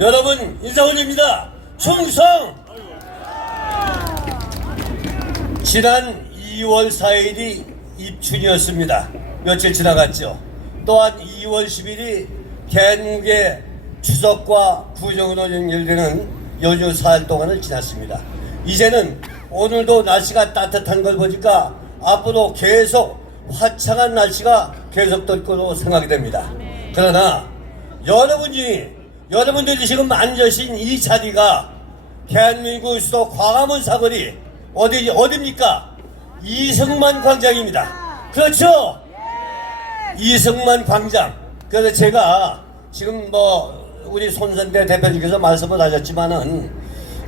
여러분 인사 올립니다. 충성! 지난 2월 4일이 입춘이었습니다. 며칠 지나갔죠. 또한 2월 10일이 대한민국의 추석과 구정으로 연결되는 연휴 사흘 동안을 지났습니다. 이제는 오늘도 날씨가 따뜻한 걸 보니까 앞으로 계속 화창한 날씨가 계속될 거로 생각이 됩니다. 그러나 여러분들이 지금 앉으신 이 자리가 대한민국 수도 광화문 사거리 어디입니까? 이승만 광장입니다. 그렇죠? 이승만 광장. 그래서 제가 지금 우리 손선대 대표님께서 말씀을 하셨지만은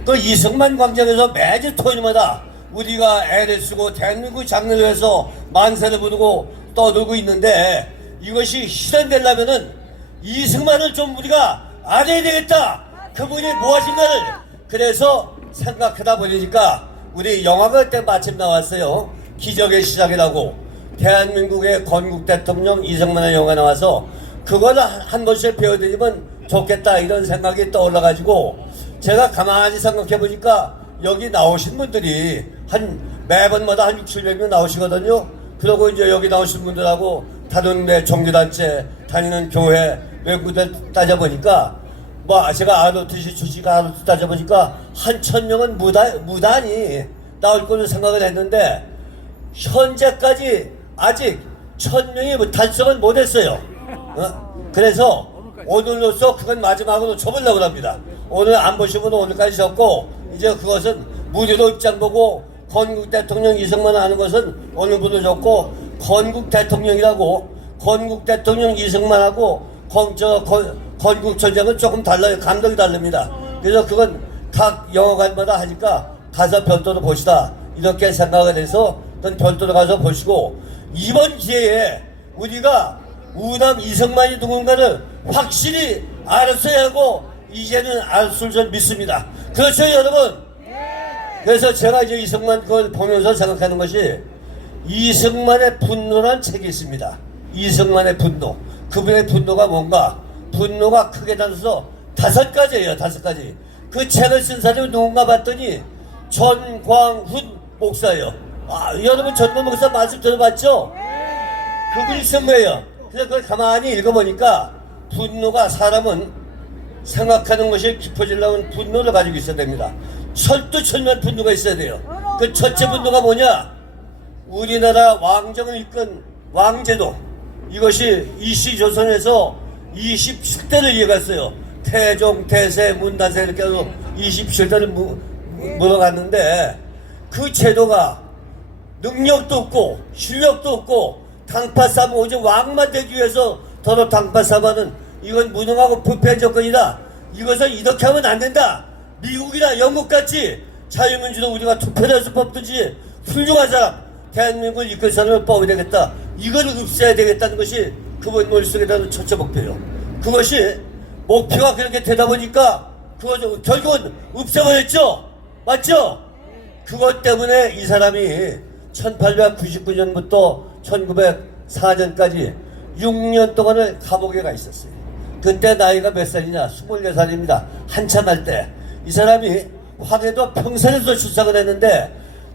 그 이승만 광장에서 매주 토요일마다 우리가 애를 쓰고 대한민국 장르를 위해서 만세를 부르고 떠들고 있는데 이것이 실현되려면은 이승만을 좀 우리가 알아야 되겠다. 그분이 무엇인가를 그래서 생각하다 보니까 우리 영화가 때 마침 나왔어요. 기적의 시작이라고 대한민국의 건국 대통령 이승만의 영화 나와서 그거를 한 번씩 배워드리면 좋겠다 이런 생각이 떠올라가지고 제가 가만히 생각해 보니까 여기 나오신 분들이 매번마다 한 6, 700명 나오시거든요. 그리고 이제 여기 나오신 분들하고 다른 종교단체 다니는 교회 외국들 따져보니까 제가 아르트시 출시가 아르트 따져보니까 한 1000명은 무단히 나올 걸로 생각을 했는데 현재까지 아직 1000명이 달성은 못했어요. 그래서 오늘로써 그건 마지막으로 접으려고 합니다. 오늘 안 보신 분은 오늘까지 접고 이제 그것은 무료로 입장 보고 건국 대통령 이승만 하는 것은 어느 분을 접고 건국 대통령이라고 건국 대통령 이승만하고 건국 전쟁은 조금 달라요. 감독이 다릅니다. 그래서 그건 각 영화관마다 하니까 가서 별도로 보시다 이렇게 생각을 해서 그건 별도로 가서 보시고 이번 기회에 우리가 우남 이승만이 누군가를 확실히 알았어야 하고 이제는 알 줄 믿습니다. 그렇죠 여러분? 그래서 제가 이제 이승만 그걸 보면서 생각하는 것이 이승만의 분노란 책이 있습니다. 이승만의 분노. 그분의 분노가 뭔가? 분노가 크게 나눠서 5가지예요. 5가지. 그 책을 쓴 사람이 누군가 봤더니 전광훈 목사예요. 여러분 전광훈 목사 말씀 들어봤죠? 그분이 쓴 거예요. 그래서 그걸 가만히 읽어보니까 분노가 사람은 생각하는 것이 깊어지려면 분노를 가지고 있어야 됩니다. 철두철미한 분노가 있어야 돼요. 그 첫째 분노가 뭐냐? 우리나라 왕정을 이끈 왕제도 이것이 이시조선에서 27대를 이어갔어요. 태종, 태세, 문단세 이렇게 해서 27대를 물어갔는데 그 제도가 능력도 없고 실력도 없고 당파싸움 오직 왕만 되기 위해서 더러 당파싸움하는 이건 무능하고 부패한 정권이다. 이것을 이렇게 하면 안 된다. 미국이나 영국같이 자유민주도 우리가 투표를 해서 뽑든지 훌륭한 사람 대한민국을 이끌 사람을 뽑아야 되겠다. 이걸 없애야 되겠다는 것이 그분 머릿속에 다는 첫째 목표예요. 그것이 목표가 그렇게 되다 보니까 그거 결국은 없애버렸죠. 맞죠? 그것 때문에 이 사람이 1899년부터 1904년까지 6년 동안을 감옥에 가 있었어요. 그때 나이가 몇 살이냐? 24살입니다. 한참 할 때. 이 사람이 황해도 평산에서 출생을 했는데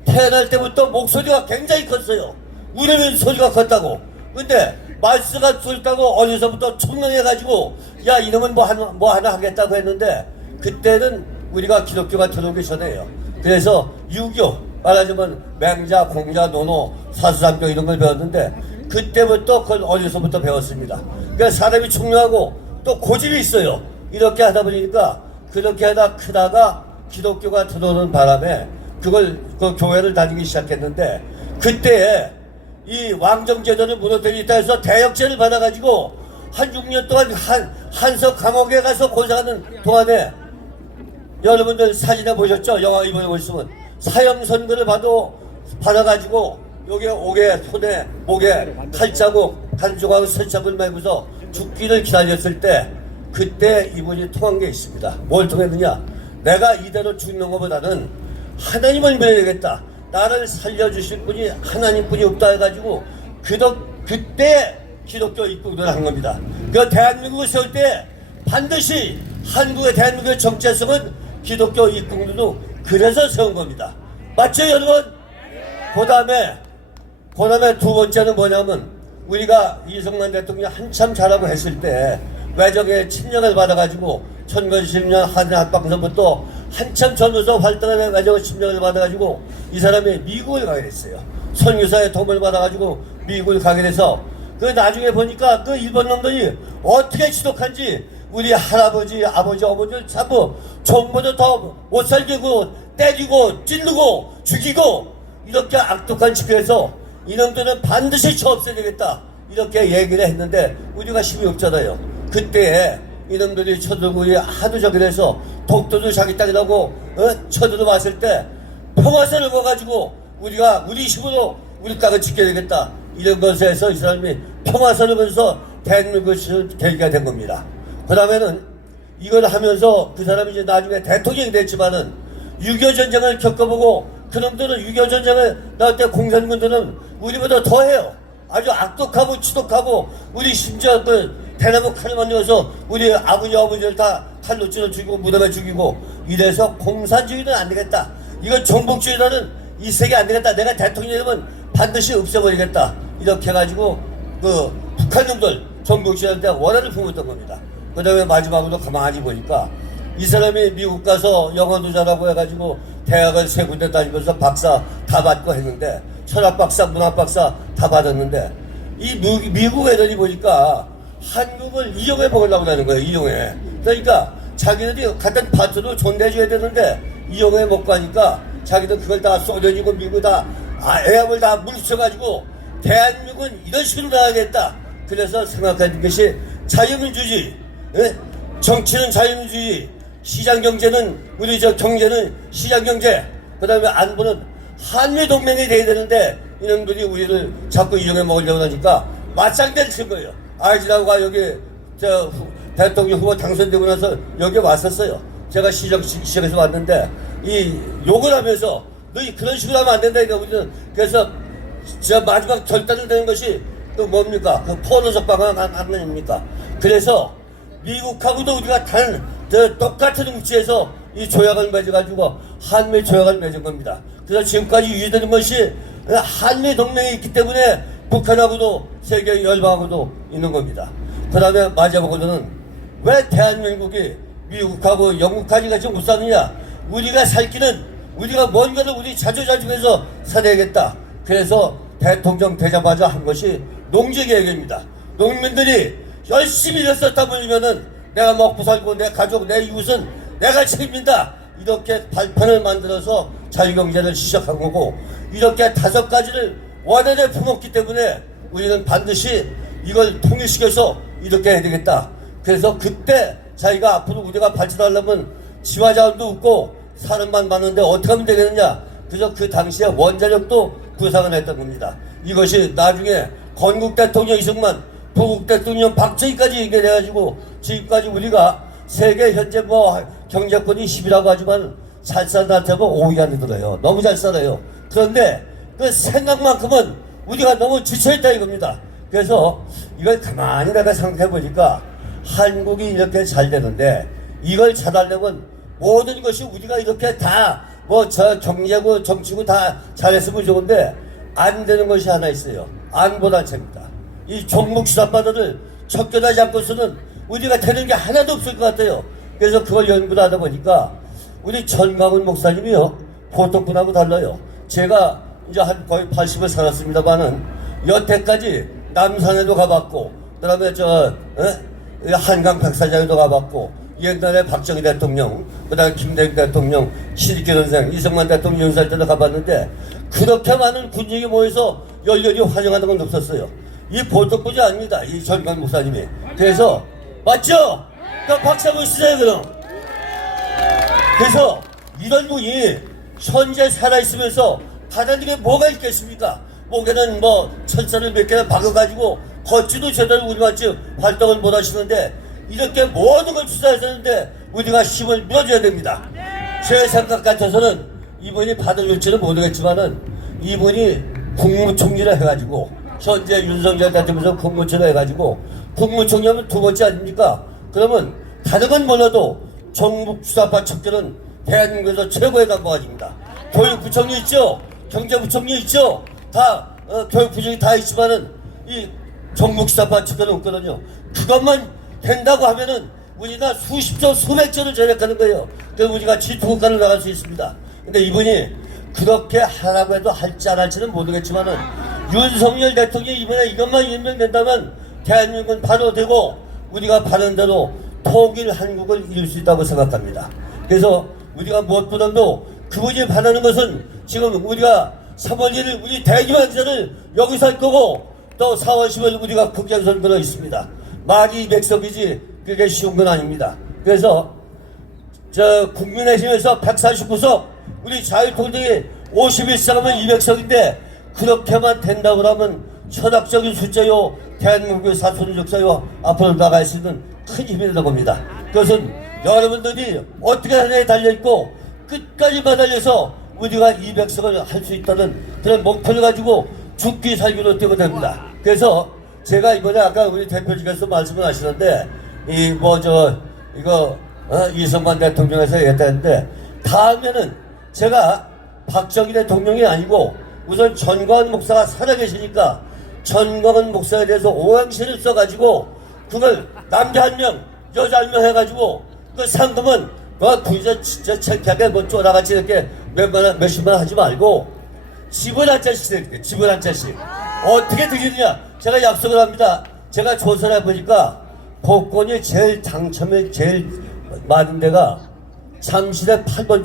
태어날 때부터 목소리가 굉장히 컸어요. 우리는 소리가 컸다고. 근데 말수가 쏠다고 어려서부터 총명해가지고 야 이놈은 뭐 하나 하겠다고 했는데 그때는 우리가 기독교가 들어오기 전에요. 그래서 유교 말하자면 맹자, 공자, 노노, 사수삼교 이런 걸 배웠는데 그때부터 그걸 어려서부터 배웠습니다. 그러니까 사람이 총명하고 또 고집이 있어요. 이렇게 하다 보니까 그렇게 하다 크다가 기독교가 들어오는 바람에 그 교회를 다니기 시작했는데 그때 이 왕정제도를 무너뜨리다 해서 대역죄를 받아가지고 한 6년 동안 한석 감옥에 가서 고생하는 동안에 여러분들 사진에 보셨죠? 영화 이번에 보시면 사형 선고를 받아가지고 여기 손에 목에 칼자국 한 조각 설잡을 말고서 죽기를 기다렸을 때 그때 이분이 통한 게 있습니다. 뭘 통했느냐? 내가 이대로 죽는 것보다는 하나님을 믿어야겠다. 나를 살려주실 분이 하나님뿐이 없다 해가지고 그때 기독교 입국을 한 겁니다. 그 대한민국을 세울 때 반드시 한국의 대한민국의 정체성은 기독교 입국민으로 그래서 세운 겁니다. 맞죠 여러분? 그 다음에 두 번째는 뭐냐면 우리가 이승만 대통령이 한참 잘하고 했을 때 외적의 침략을 받아가지고 1910년 한일 합방선부터 한참 젊어서 활동하는 외적의 침략을 받아가지고 이 사람이 미국을 가게 됐어요. 선교사의 도움을 받아가지고 미국을 가게 돼서 그 나중에 보니까 그 일본 놈들이 어떻게 지독한지 우리 할아버지, 아버지, 어머니를 전부 전부도 더 못 살게 하고 때리고 찔르고 죽이고 이렇게 악독한 짓해서 이놈들은 반드시 처없애야 되겠다 이렇게 얘기를 했는데 우리가 힘이 없잖아요. 그때 이놈들이 쳐들고 하도 저기 돼서 독도도 자기 땅이라고 쳐들어 왔을 때 평화선을 거가지고 우리가 우리 힘으로 우리 땅을 지켜야 되겠다 이런 것에서 이 사람이 평화선을 거서 대한민국을 계기가 된 겁니다. 그 다음에는 이걸 하면서 그 사람이 이제 나중에 대통령이 됐지만은 6.25 전쟁을 겪어보고 그놈들은 6.25 전쟁을 나올 때 공산군들은 우리보다 더해요. 아주 악독하고 지독하고 우리 심지어 그 대나무 칼을 만들어서 우리 아버지 어머니를 다 칼로 찔러 죽이고 무덤에 죽이고 이래서 공산주의는 안 되겠다. 이건 종북주의라는 이 세계 안 되겠다. 내가 대통령이 되면 반드시 없애버리겠다. 이렇게 해가지고 그 북한놈들 종북주의한테 원한을 품었던 겁니다. 그 다음에 마지막으로 가만히 보니까 이 사람이 미국 가서 영어도 잘하고 해가지고 대학을 세 군데 다니면서 박사 다 받고 했는데 철학 박사, 문학 박사 다 받았는데 이 미국 애들이 보니까 한국을 이용해 먹으려고 하는 거예요. 이용해. 그러니까 자기들이 같은 파트로 존대해줘야 되는데 이용해 먹고 하니까 자기들 그걸 다 쏘려주고 미국 다 애합을 다 물리쳐가지고 대한민국은 이런 식으로 나가겠다. 그래서 생각하는 것이 자유민주주의, 정치는 자유민주주의, 시장경제는 우리 경제는 시장경제, 그 다음에 안보는 한미동맹이 돼야 되는데 이놈들이 우리를 자꾸 이용해 먹으려고 하니까 맞상대를 친 거예요. 아이즈라고가 여기 대통령 후보 당선되고 나서 여기 왔었어요. 제가 시장에서 왔는데 이 욕을 하면서 너희 그런 식으로 하면 안 된다. 그러니까 우리는 그래서 저 마지막 결단을 되는 것이 또 뭡니까? 그 포로적 방안 아닙니까? 그래서 미국하고도 우리가 똑같은 위치에서 이 조약을 맺어가지고 한미 조약을 맺은 겁니다. 그래서 지금까지 유지되는 것이 한미 동맹이 있기 때문에 북한하고도 세계 열방하고도 있는 겁니다. 그 다음에 마지막으로는 왜 대한민국이 미국하고 영국까지 같이 못 사느냐? 우리가 살 길은 우리가 뭔가를 우리 자주자주해서 살아야겠다. 그래서 대통령 되자마자 한 것이 농지개혁입니다. 농민들이 열심히 일했었다 보면은 내가 먹고 살고 내 가족, 내 이웃은 내가 책임진다. 이렇게 발판을 만들어서 자유경제를 시작한 거고 이렇게 5가지를 원한에 품었기 때문에 우리는 반드시 이걸 통일시켜서 이렇게 해야 되겠다. 그래서 그때 자기가 앞으로 우리가 발전하려면 지화자원도 없고 사람만 많은데 어떻게 하면 되겠느냐. 그래서 그 당시에 원자력도 구상을 했던 겁니다. 이것이 나중에 건국 대통령 이승만, 보국 대통령 박정희까지 연결해가지고 지금까지 우리가 세계 현재 경제권이 10이라고 하지만 잘 산다고 5위 안에 들어요. 너무 잘 살아요. 그런데 그 생각만큼은 우리가 너무 지쳐있다 이겁니다. 그래서 이걸 가만히 내가 생각해보니까 한국이 이렇게 잘 되는데 이걸 잘하려면 모든 것이 우리가 이렇게 다 경제고 정치고 다 잘했으면 좋은데 안 되는 것이 하나 있어요. 안보단체입니다. 이 종북시사바들을 척결하지 않고서는 우리가 되는 게 하나도 없을 것 같아요. 그래서 그걸 연구를 하다 보니까 우리 전광훈 목사님이요 보통분하고 달라요. 제가 이제 한 거의 80을 살았습니다만은 여태까지 남산에도 가봤고 그다음에 한강 백사장에도 가봤고 옛날에 박정희 대통령 그다음에 김대중 대통령 신익기 선생 이승만 대통령 연설 때도 가봤는데 그렇게 많은 군중이 모여서 열렬히 환영하는 건 없었어요. 이 보통분이 아닙니다. 이 전광훈 목사님이. 그래서 맞죠? 그럼 박수 한번 주세요 그럼. 그래서 이런 분이 현재 살아있으면서 받아들인 게 뭐가 있겠습니까? 목에는 철사를 몇 개나 박아가지고 걷지도 제대로 우리같이 활동을 못 하시는데 이렇게 모든 걸 투자했었는데 우리가 힘을 밀어줘야 됩니다. 제 생각 같아서는 이분이 받아줄지는 모르겠지만은 이분이 국무총리를 해가지고 현재 윤석열 대통령에서 국무총리 해가지고 국무총리하면 두 번째 아닙니까? 그러면 다른 건 몰라도 종북주사파 척결은 대한민국에서 최고의 간부가집니다. 교육부총리 있죠? 경제부총리 있죠? 다 교육부총리 다 있지만은 이 종북주사파 척결은 없거든요. 그것만 된다고 하면은 우리가 수십조 수백조를 절약하는 거예요. 그래서 우리가 G2국가를 나갈 수 있습니다. 근데 이분이 그렇게 하라고 해도 할지 안 할지는 모르겠지만은 윤석열 대통령이 이번에 이것만 임명된다면 대한민국은 바로 되고 우리가 바른 대로 통일 한국을 이룰 수 있다고 생각합니다. 그래서 우리가 무엇보다도 그분이 바라는 것은 지금 우리가 3월 1일 우리 대기만전을 여기서 할 거고 또 4월 10일 우리가 국정선거가 있습니다. 말이 200석이지 그게 쉬운 건 아닙니다. 그래서 국민의힘에서 149석 우리 자유통일당이 51석이면 200석인데 그렇게만 된다고 하면 철학적인 숫자요 대한민국의 사소한 역사요 앞으로 나갈 수 있는 큰 힘이 되다 봅니다. 그것은 여러분들이 어떻게 하느냐에 달려있고 끝까지 매달려서 우리가 200석을 할 수 있다는 그런 목표를 가지고 죽기 살기로 뛰면 됩니다. 그래서 제가 이번에 아까 우리 대표님께서 말씀을 하시는데 이승만 대통령에서 얘기했다는데 다음에는 제가 박정희 대통령이 아니고 우선 전광훈 목사가 살아계시니까 전광훈 목사에 대해서 오행시를 써가지고 그걸 남자 1명 여자 1명 해가지고 그 상금은 진짜 창피하게 쪼라같이 이렇게 몇십만 하지 말고 집을 한 채씩 드릴게요. 집을 한 채씩 어떻게 드리느냐 제가 약속을 합니다. 제가 조사를 해보니까 복권이 제일 당첨이 제일 많은 데가 잠실의 8번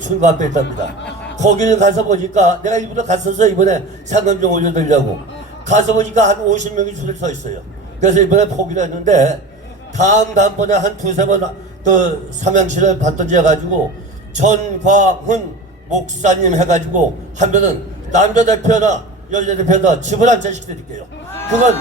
출구 앞에 있답니다. 거기를 가서 보니까 내가 일부러 갔어서 이번에 상금 좀 올려드리려고 가서 보니까 한 50명이 줄을 서 있어요. 그래서 이번에 포기를 했는데 다음번에 한 두세 번 그 삼행시를 받던지 해가지고 전광훈 목사님 해가지고 하면은 남자 대표나 여자 대표나 집을 한 채씩 드릴게요. 그건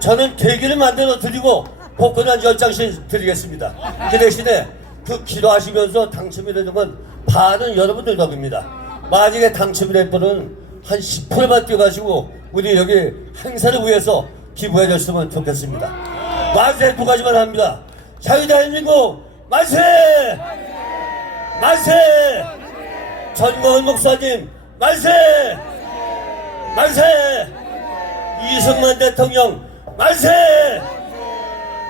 저는 계기를 만들어 드리고 복권 한 10장씩 드리겠습니다. 그 대신에 그 기도하시면서 당첨이 되는 건 반은 여러분들 덕입니다. 만약에 당첨이 될 분은 한 10%만 뛰어가시고 우리 여기 행사를 위해서 기부해 줬으면 좋겠습니다. 만세 두 가지만 합니다. 자유대한민국 만세! 만세! 전광훈 목사님 만세! 만세! 이승만 대통령 만세!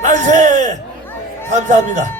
만세! 감사합니다.